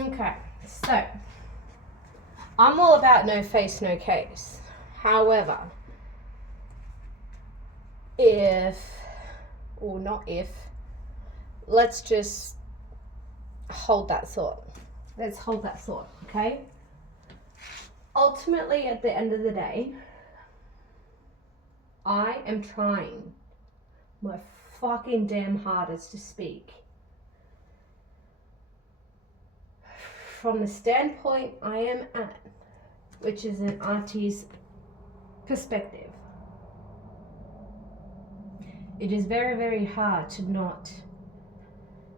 Okay, so I'm all about no face, no case. However, let's just hold that thought. Let's hold that thought, okay? Ultimately, at the end of the day, I am trying my fucking damn hardest to speak from the standpoint I am at, which is an auntie's perspective. It is very, very hard to not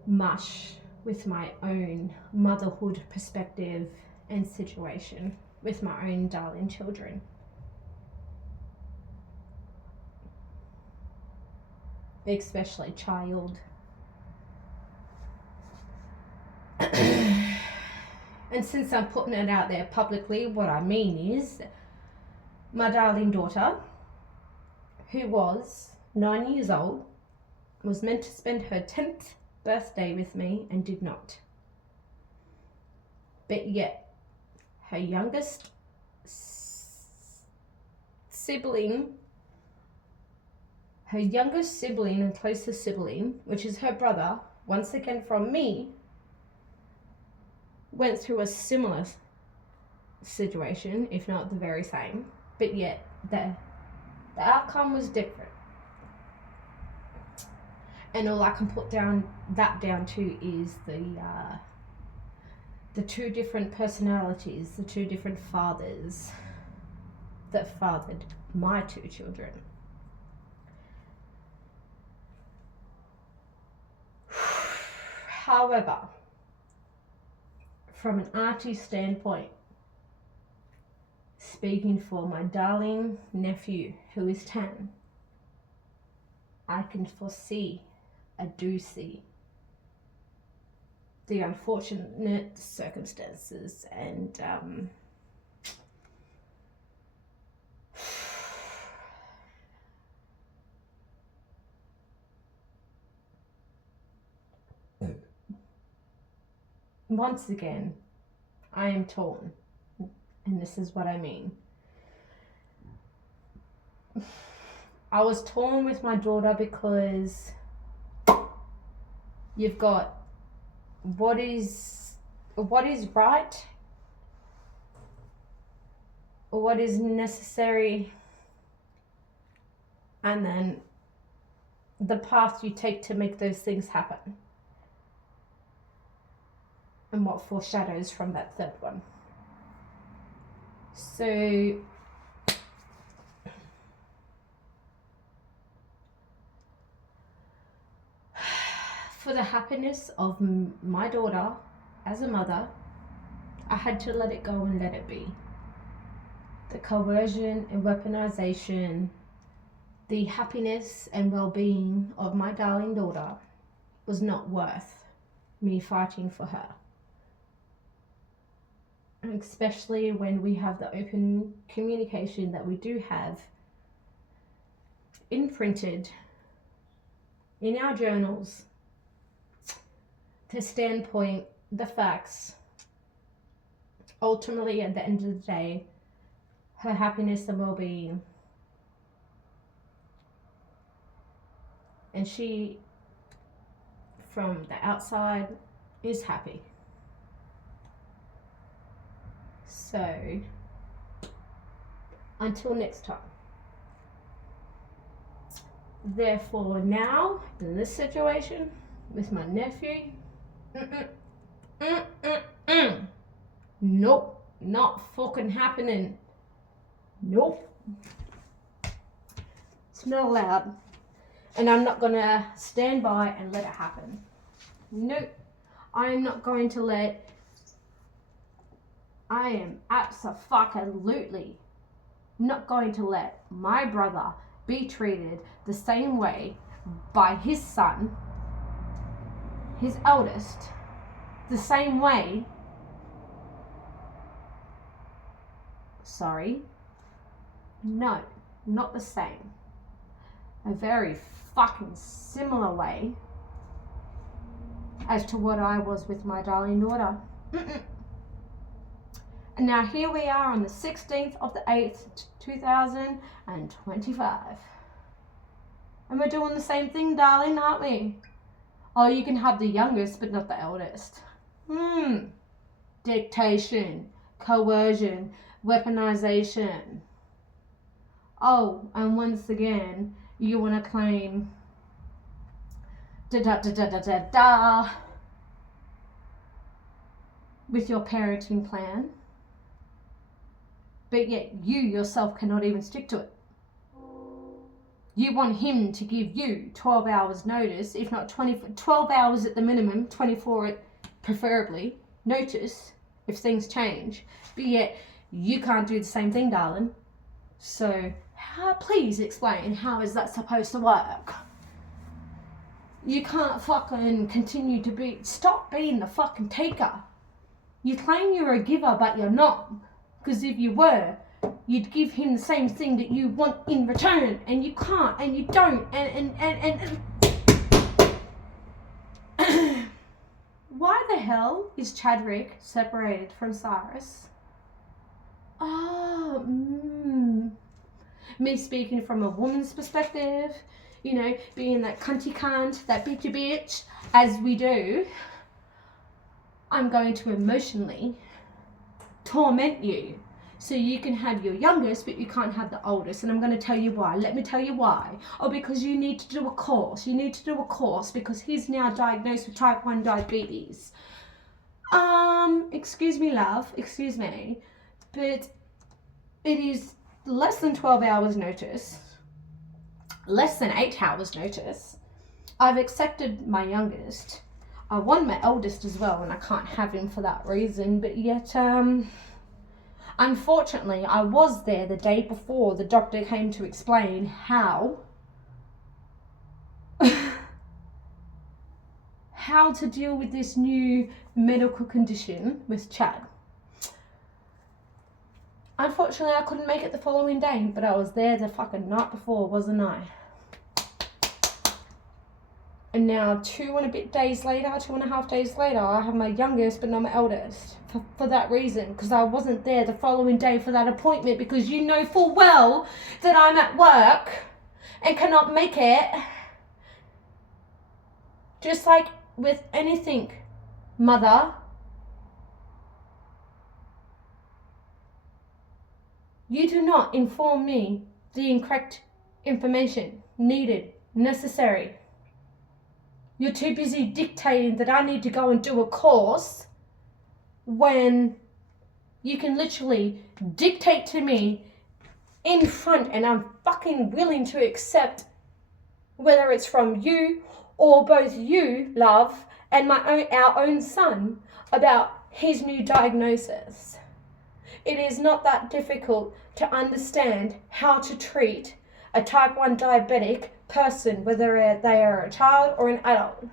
mush with my own motherhood perspective and situation with my own darling children. Especially child. And since I'm putting it out there publicly, what I mean is my darling daughter, who was 9 years old, was meant to spend her 10th birthday with me and did not. But yet, her youngest sibling and closest sibling, which is her brother, once again from me, went through a similar situation, if not the very same, but yet the outcome was different. And all I can put down to is the two different personalities, the two different fathers that fathered my two children. However, from an auntie standpoint, speaking for my darling nephew who is 10, I can I do see the unfortunate circumstances and once again, I am torn, and this is what I mean. I was torn with my daughter because you've got what is right, what is necessary, and then the path you take to make those things happen, and what foreshadows from that third one. So for the happiness of my daughter as a mother, I had to let it go and let it be. The coercion and weaponization, the happiness and well-being of my darling daughter was not worth me fighting for her. Especially when we have the open communication that we do have imprinted in our journals, the standpoint, the facts. Ultimately, at the end of the day, her happiness and well-being, and she, from the outside, is happy. So, until next time. Therefore, now, in this situation, with my nephew, nope, not fucking happening. Nope. It's not allowed. And I'm not gonna stand by and let it happen. Nope. I'm not going to let... I am abso-fucking-lutely not going to let my brother be treated the same way by his son, his eldest, the same way, no, not the same, a very fucking similar way as to what I was with my darling daughter. And now here we are on the 16th of the 8th, 2025. And we're doing the same thing, darling, aren't we? Oh, you can have the youngest, but not the eldest. Dictation, coercion, weaponization. Oh, and once again, you want to claim da with your parenting plan, but yet you yourself cannot even stick to it. You want him to give you 12 hours notice, if not 12 hours at the minimum, 24 preferably, notice if things change, but yet you can't do the same thing, darling. So please explain, how is that supposed to work? You can't fucking continue to stop being the fucking taker. You claim you're a giver, but you're not. Because if you were, you'd give him the same thing that you want in return, and you can't, and you don't, and why the hell is Chadwick separated from Cyrus? Me speaking from a woman's perspective, you know, being that cunty cunt, that bitchy bitch, as we do, I'm going to emotionally torment you so you can have your youngest, but you can't have the oldest. And I'm going to tell you why. Let me tell you why. Oh, because you need to do a course. You need to do a course because he's now diagnosed with type 1 diabetes. Excuse me, love. Excuse me. But it is less than 12 hours notice. Less than 8 hours notice. I've accepted my youngest. I want my eldest as well, and I can't have him for that reason. But yet, unfortunately, I was there the day before the doctor came to explain how to deal with this new medical condition with Chad. Unfortunately, I couldn't make it the following day, but I was there the fucking night before, wasn't I? And now 2.5 days later, I have my youngest but not my eldest. For that reason, because I wasn't there the following day for that appointment, because you know full well that I'm at work and cannot make it. Just like with anything, mother. You do not inform me the incorrect information needed, necessary. You're too busy dictating that I need to go and do a course when you can literally dictate to me in front, and I'm fucking willing to accept whether it's from you or both you, love, and our own son about his new diagnosis. It is not that difficult to understand how to treat a type 1 diabetic person, whether they are a child or an adult.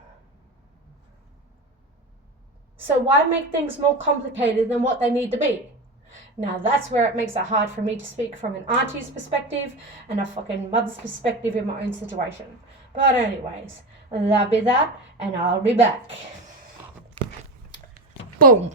So why make things more complicated than what they need to be? Now that's where it makes it hard for me to speak from an auntie's perspective and a fucking mother's perspective in my own situation. But anyways, that'll be that, and I'll be back. Boom.